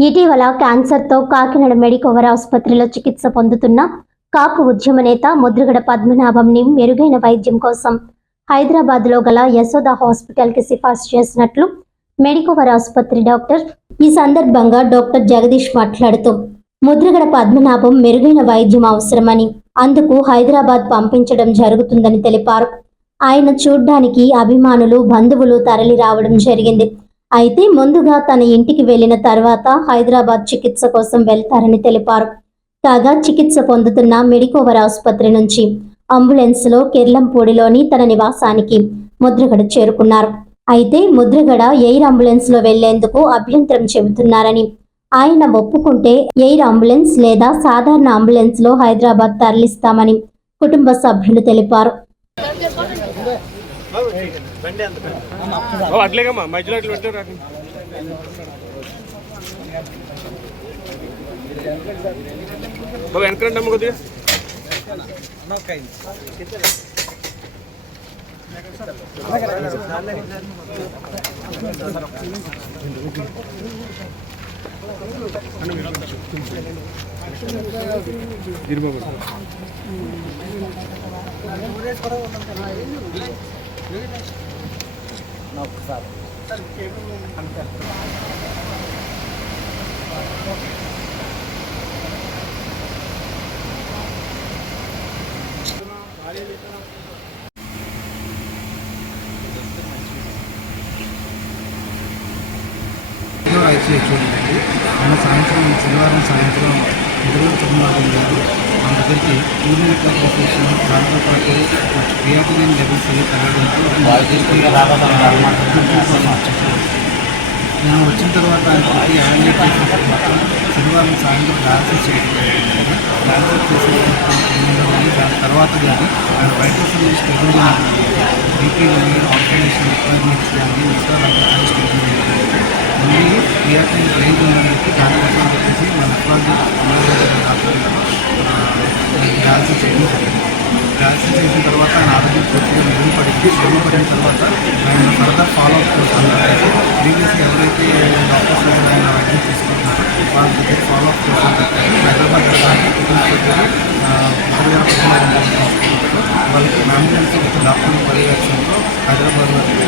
ఇటీవల క్యాన్సర్తో కాకినాడ మెడికోవర్ ఆసుపత్రిలో చికిత్స పొందుతున్న కాపు ఉద్యమ నేత ముద్రగడ పద్మనాభంని మెరుగైన వైద్యం కోసం హైదరాబాద్లో గల యశోద హాస్పిటల్కి సిఫార్సు చేసినట్లు మెడికోవర్ ఆసుపత్రి డాక్టర్ ఈ సందర్భంగా డాక్టర్ జగదీష్ మాట్లాడుతూ ముద్రగడ పద్మనాభం మెరుగైన వైద్యం అవసరమని అందుకు హైదరాబాద్ పంపించడం జరుగుతుందని తెలిపారు. ఆయన చూడ్డానికి అభిమానులు బంధువులు తరలి రావడం జరిగింది. అయితే ముందుగా తన ఇంటికి వెళ్ళిన తర్వాత హైదరాబాద్ చికిత్స కోసం వెళ్తారని తెలిపారు. కాగా చికిత్స పొందుతున్న మెడికోవర్ ఆసుపత్రి నుంచి అంబులెన్స్లో కిర్లంపూడిలోని తన నివాసానికి ముద్రగడ చేరుకున్నారు. అయితే ముద్రగడ ఎయిర్ అంబులెన్స్లో వెళ్ళేందుకు అభ్యంతరం చెబుతున్నారని ఆయన ఒప్పుకుంటే ఎయిర్ అంబులెన్స్ లేదా సాధారణ అంబులెన్స్లో హైదరాబాద్ తరలిస్తామని కుటుంబ సభ్యులు తెలిపారు. ఓ అట్లేగమ్మా మధ్యలో అట్లా పెట్టారు అట్లా బాబు వెనకరండి అమ్మ కొద్దిగా. గిరిబాబు ఇంట్లో ఐసీఐ చూడండి. మొన్న సాయంత్రం శనివారం సాయంత్రం ఇరవై తొమ్మిది గారు మన దగ్గరికి యూరిన్ అసోసియేషన్ దాంతో పాటు క్రియాటినిన్ లెవెల్స్ అవి పెరగడంతో నేను వచ్చిన తర్వాత ఆయనకి ఎవాల్యుయేట్ శనివారం సాయంత్రం డయాలసిస్ చేయడం జరిగింది. డయాలసిస్ చేసిన దాని తర్వాత కానీ ఆయన వైటల్స్ అనేది స్టేబుల్గా బీపీ కానీ ఆర్గనైజేషన్ రిక్వైర్మెంట్స్ కానీ మిగతా వైటల్స్ స్టేబుల్గా మళ్ళీ క్రియాటిన్ రేంజ్ ఉందని చెప్పి దానికోసం ట్రాన్స్ఫర్ చేయడం జరిగింది డ్యాన్స్ చేసిన తర్వాత నా ఆరోగ్యం పూర్తిగా మెరుగుపడింది. మెరుగుపడిన తర్వాత ఆయన ఫర్దర్ ఫాలో అప్ కోసం ప్రీవియస్గా ఎవరైతే డాక్టర్స్ దగ్గర ఆయన వైద్యం తీసుకుంటున్నారో వాళ్ళ దగ్గర ఫాలో అప్ కోసం హైదరాబాద్ వాళ్ళకి అంబులెన్స్ డాక్టర్ పర్యవేక్షణలో హైదరాబాద్లో